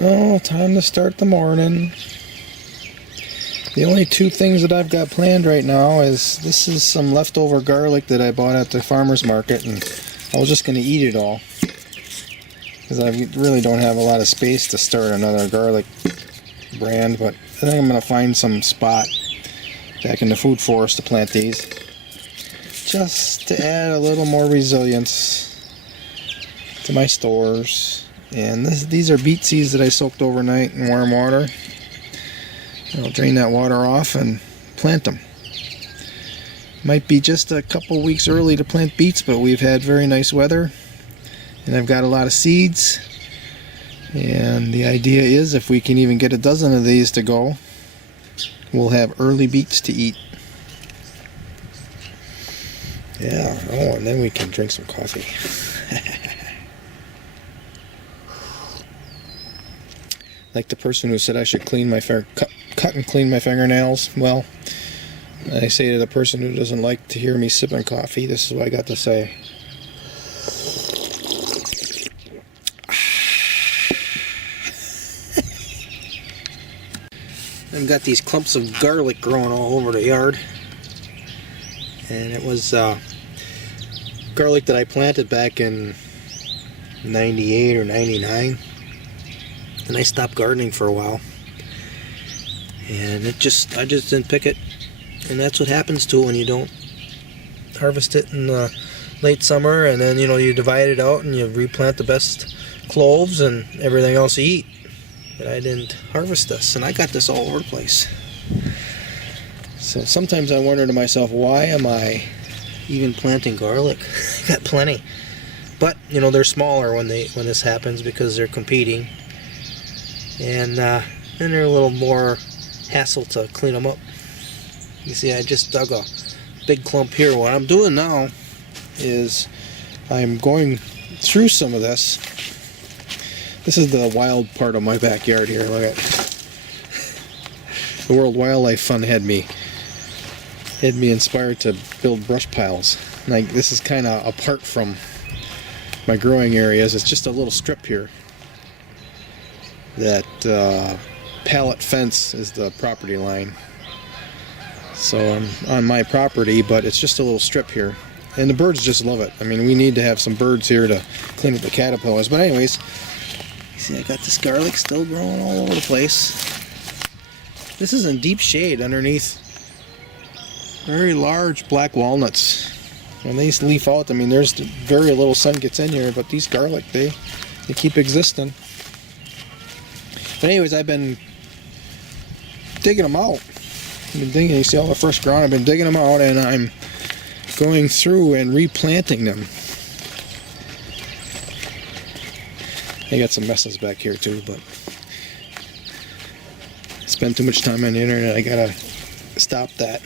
Oh, time to start the morning. The only two things that I've got planned right now is this is some leftover garlic that I bought at the farmer's market, and I was just going to eat it all because I really don't have a lot of space to start another garlic brand, but I think I'm going to find some spot back in the food forest to plant these just to add a little more resilience to my stores. And these are beet seeds that I soaked overnight in warm water. I'll drain that water off and plant them. Might be just a couple weeks early to plant beets, but we've had very nice weather and I've got a lot of seeds, and the idea is if we can even get a dozen of these to go, we'll have early beets to eat. Yeah, oh, and then we can drink some coffee. Like the person who said I should clean my cut and clean my fingernails. Well, I say to the person who doesn't like to hear me sipping coffee, this is what I got to say. I've got these clumps of garlic growing all over the yard, and it was garlic that I planted back in 98 or 99, and I stopped gardening for a while, and I just didn't pick it. And that's what happens to it when you don't harvest it in the late summer, and then you divide it out and you replant the best cloves and everything else you eat. But I didn't harvest this, and I got this all over the place. So sometimes I wonder to myself, why am I even planting garlic? I got plenty, but they're smaller when this happens because they're competing, and then they're a little more hassle to clean them up. You see, I just dug a big clump here. What I'm doing now is I'm going through some of this. This is the wild part of my backyard here. Look at the World Wildlife Fund had me inspired to build brush piles. Like, this is kind of apart from my growing areas. It's just a little strip here. That pallet fence is the property line. So I'm on my property, but it's just a little strip here. And the birds just love it. I mean, we need to have some birds here to clean up the caterpillars. But anyways, you see I got this garlic still growing all over the place. This is in deep shade underneath very large black walnuts. When these leaf out, I mean, there's very little sun gets in here, but these garlic, they keep existing. But anyways, I've been digging them out. I've been digging, you see all the fresh ground, I've been digging them out, and I'm going through and replanting them. I got some messes back here too, but I spend too much time on the internet, I gotta stop that.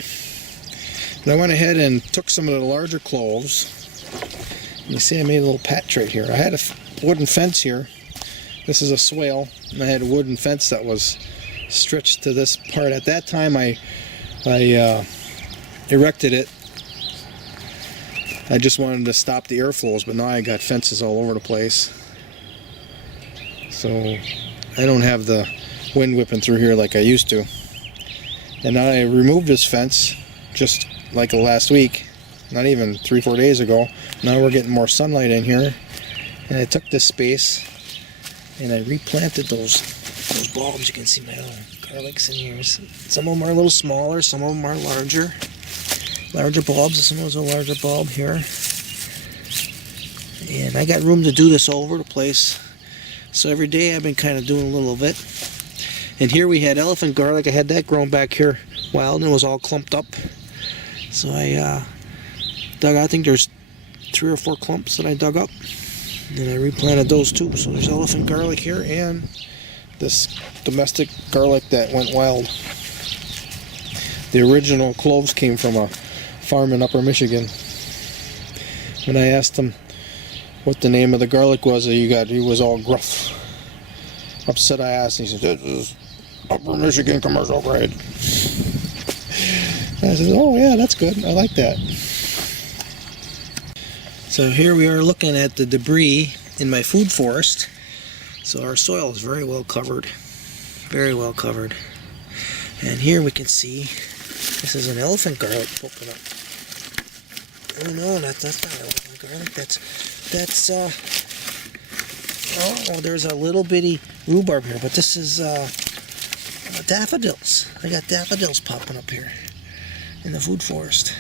And I went ahead and took some of the larger cloves. You see I made a little patch right here. I had a wooden fence here. This is a swale, and I had a wooden fence that was stretched to this part. At that time I erected it. I just wanted to stop the airflows, but now I got fences all over the place. So I don't have the wind whipping through here like I used to. And now I removed this fence just like last week, not even 3-4 days ago. Now we're getting more sunlight in here, and I took this space and I replanted those bulbs. You can see my little garlics in here. Some of them are a little smaller, some of them are larger bulbs. Some of those are a larger bulb here. And I got room to do this all over the place. So every day I've been kind of doing a little of it. And here we had elephant garlic. I had that growing back here wild, and it was all clumped up. So I dug, I think there's 3 or 4 clumps that I dug up. And I replanted those too. So there's elephant garlic here and this domestic garlic that went wild. The original cloves came from a farm in Upper Michigan. When I asked him what the name of the garlic was that you got, he was all gruff. Upset I asked, and he said, "This is Upper Michigan commercial grade." I said, "Oh yeah, that's good. I like that." So here we are looking at the debris in my food forest. So our soil is very well covered. Very well covered. And here we can see this is an elephant garlic poking up. Oh no, that's not elephant garlic. That's oh, there's a little bitty rhubarb here, but this is daffodils. I got daffodils popping up here in the food forest.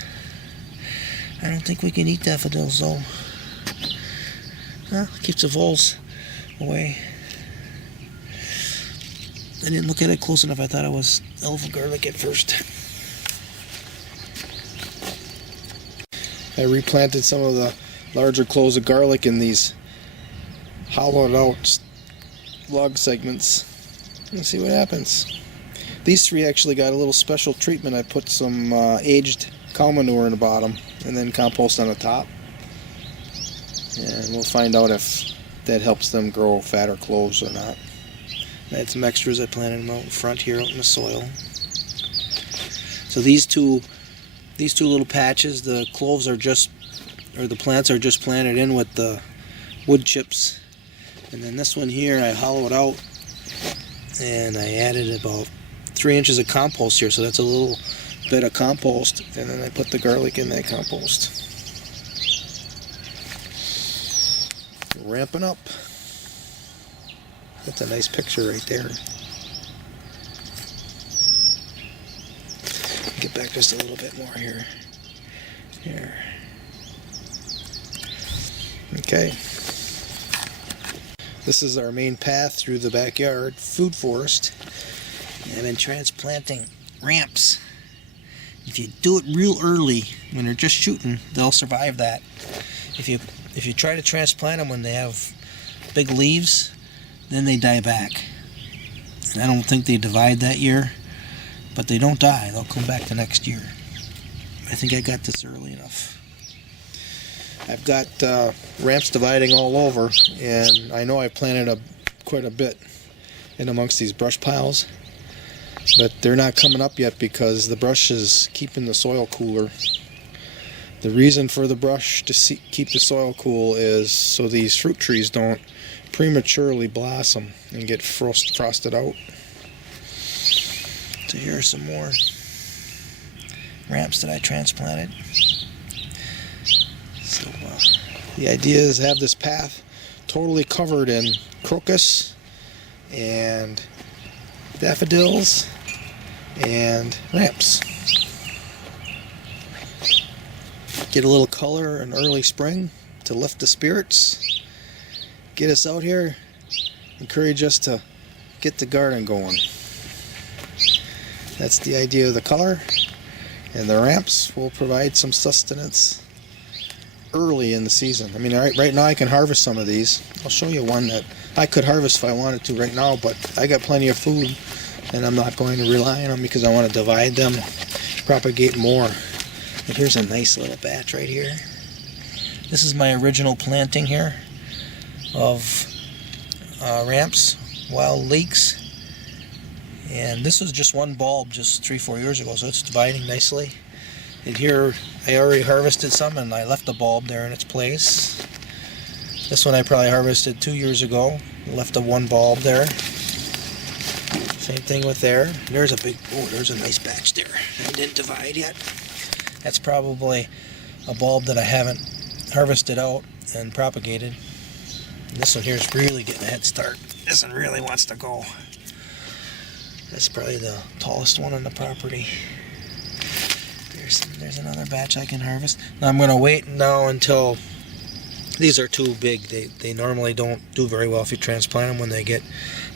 I don't think we can eat daffodils though. Well, keeps the voles away. I didn't look at it close enough. I thought it was elephant garlic at first. I replanted some of the larger cloves of garlic in these hollowed out log segments. Let's see what happens. These three actually got a little special treatment. I put some aged cow manure in the bottom and then compost on the top. And we'll find out if that helps them grow fatter cloves or not. I had some extras. I planted them out in front here, out in the soil. So these two little patches, the cloves are just, or the plants are just planted in with the wood chips. And then this one here, I hollowed out and I added about 3 inches of compost here. So that's a little bit of compost. And then I put the garlic in that compost. Ramping up. That's a nice picture right there. Get back just a little bit more here. Here. Okay. This is our main path through the backyard food forest. And I've been transplanting ramps. If you do it real early, when they're just shooting, they'll survive that. If you try to transplant them when they have big leaves, then they die back. And I don't think they divide that year, but they don't die. They'll come back the next year. I think I got this early enough. I've got ramps dividing all over, and I know I planted quite a bit in amongst these brush piles, but they're not coming up yet because the brush is keeping the soil cooler. The reason for the brush to keep the soil cool is so these fruit trees don't prematurely blossom and get frosted out. So here are some more ramps that I transplanted. So the idea is to have this path totally covered in crocus and daffodils and ramps. Get a little color in early spring to lift the spirits. Get us out here, encourage us to get the garden going. That's the idea of the color, and the ramps will provide some sustenance early in the season. I mean, right now I can harvest some of these. I'll show you one that I could harvest if I wanted to right now, but I got plenty of food, and I'm not going to rely on them because I want to divide them, propagate more. And here's a nice little batch right here. This is my original planting here of ramps, wild leeks, and this was just one bulb just 3-4 years ago, so it's dividing nicely. And here I already harvested some and I left the bulb there in its place. This one I probably harvested 2 years ago, left the one bulb there. Same thing with there. There's a big, oh, there's a nice batch there that didn't divide yet. That's probably a bulb that I haven't harvested out and propagated. And this one here is really getting a head start. This one really wants to go. That's probably the tallest one on the property. There's another batch I can harvest. Now I'm going to wait now until these are too big. They normally don't do very well if you transplant them when they get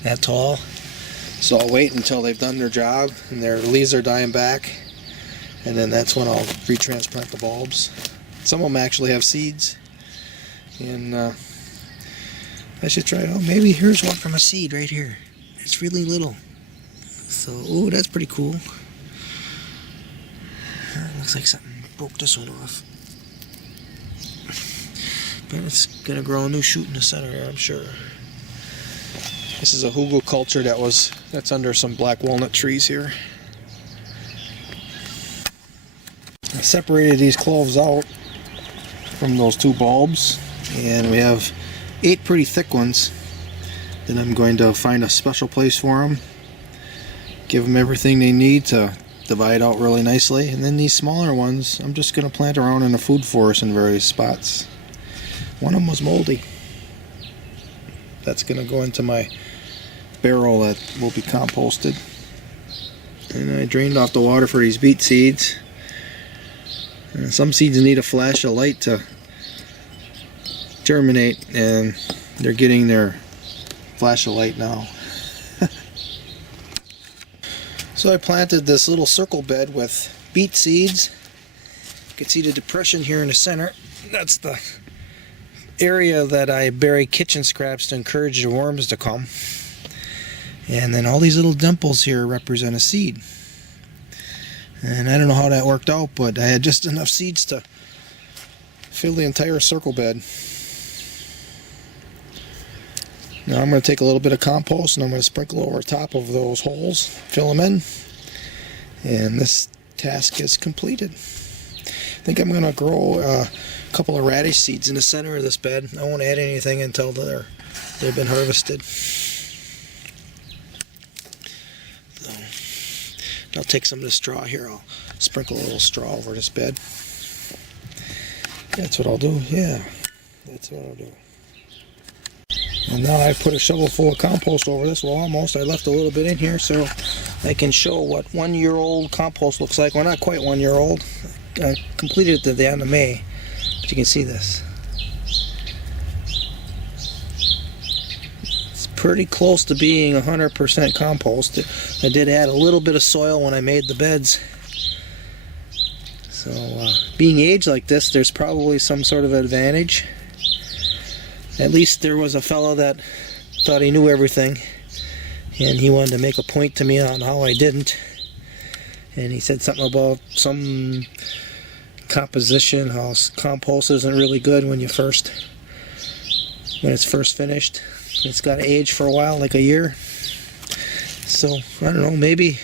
that tall. So I'll wait until they've done their job and their leaves are dying back, and then that's when I'll retransplant the bulbs. Some of them actually have seeds, and I should try it out. Maybe here's one from a seed right here. It's really little. So, oh, that's pretty cool. Looks like something broke this one off. But it's gonna grow a new shoot in the center here, I'm sure. This is a hugelkultur that's under some black walnut trees here. I separated these cloves out from those two bulbs, and we have 8 pretty thick ones Then I'm going to find a special place for them, give them everything they need to divide out really nicely, and then these smaller ones I'm just going to plant around in a food forest in various spots. One of them was moldy. That's going to go into my barrel that will be composted. And I drained off the water for these beet seeds. Some seeds need a flash of light to germinate, and they're getting their flash of light now. So I planted this little circle bed with beet seeds. You can see the depression here in the center. That's the area that I bury kitchen scraps to encourage the worms to come. And then all these little dimples here represent a seed. And I don't know how that worked out, but I had just enough seeds to fill the entire circle bed. Now I'm going to take a little bit of compost and I'm going to sprinkle over top of those holes, fill them in, and this task is completed. I think I'm going to grow a couple of radish seeds in the center of this bed. I won't add anything until they've been harvested. So I'll take some of the straw here. I'll sprinkle a little straw over this bed. That's what I'll do. Yeah, that's what I'll do. And now I put a shovel full of compost over this. Well, almost. I left a little bit in here so I can show what 1-year-old compost looks like. Well, not quite 1 year old. I completed it at the end of May, but you can see this. It's pretty close to being 100% compost. I did add a little bit of soil when I made the beds. So being aged like this, there's probably some sort of advantage. At least there was a fellow that thought he knew everything, and he wanted to make a point to me on how I didn't. And he said something about some composition, how compost isn't really good when it's first finished. It's got to age for a while, like a year. So I don't know, maybe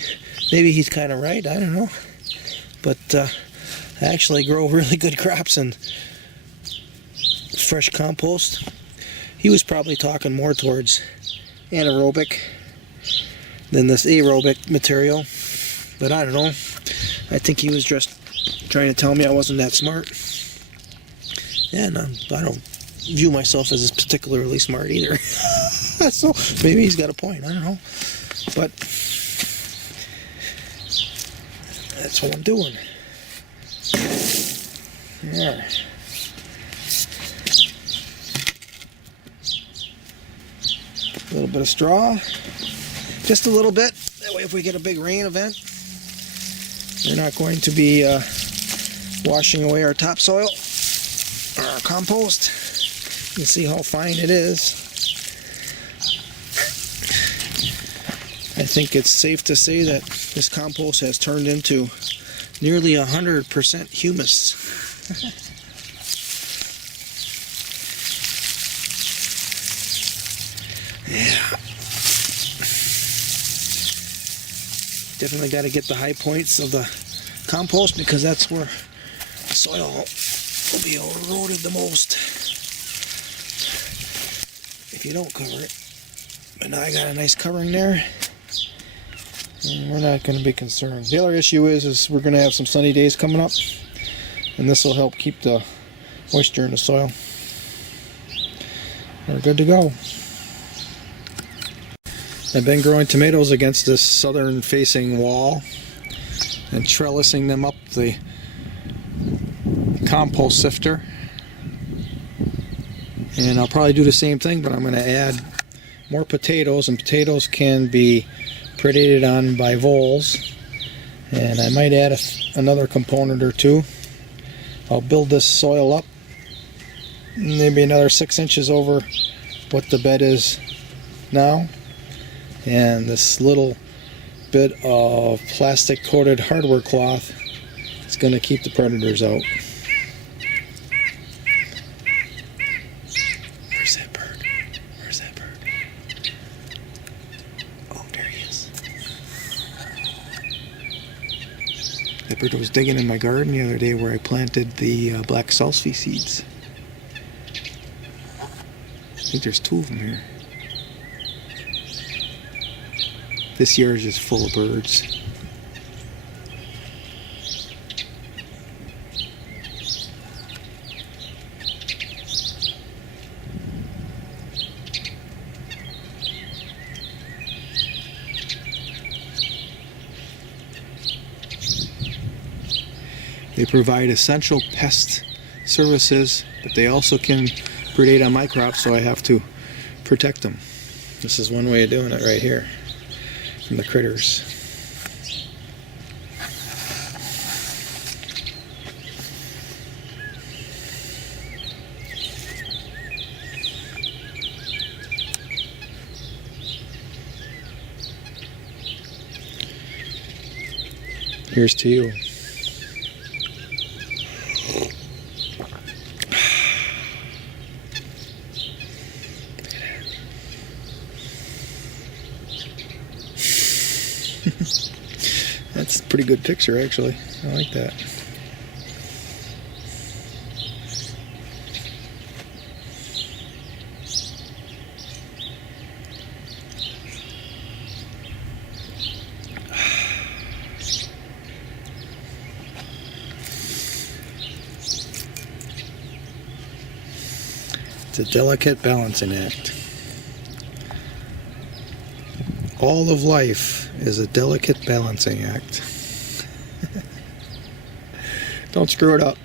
he's kind of right. I don't know, but I actually grow really good crops in fresh compost. He was probably talking more towards anaerobic than this aerobic material, but I don't know. I think he was just trying to tell me I wasn't that smart, and I don't view myself as particularly smart either. So maybe he's got a point. I don't know, but that's what I'm doing. Yeah. A little bit of straw, just a little bit. That way if we get a big rain event, we're not going to be washing away our topsoil or our compost. You can see how fine it is. I think it's safe to say that this compost has turned into nearly 100% humus. Yeah. Definitely got to get the high points of the compost because that's where soil will be eroded the most if you don't cover it. But now I got a nice covering there, and we're not going to be concerned. The other issue is we're going to have some sunny days coming up, and this will help keep the moisture in the soil. We're good to go. I've been growing tomatoes against this southern facing wall and trellising them up the compost sifter. And I'll probably do the same thing, but I'm going to add more potatoes, and potatoes can be predated on by voles. And I might add another component or two. I'll build this soil up maybe another 6 inches over what the bed is now. And this little bit of plastic coated hardware cloth is going to keep the predators out. Where's that bird? Where's that bird? Oh, there he is. That bird was digging in my garden the other day where I planted the black salsify seeds. I think there's 2 of them here. This year is just full of birds. They provide essential pest services, but they also can predate on my crops, so I have to protect them. This is one way of doing it right here from the critters. Here's to you. That's a pretty good picture, actually. I like that. It's a delicate balancing act. All of life is a delicate balancing act. Don't screw it up.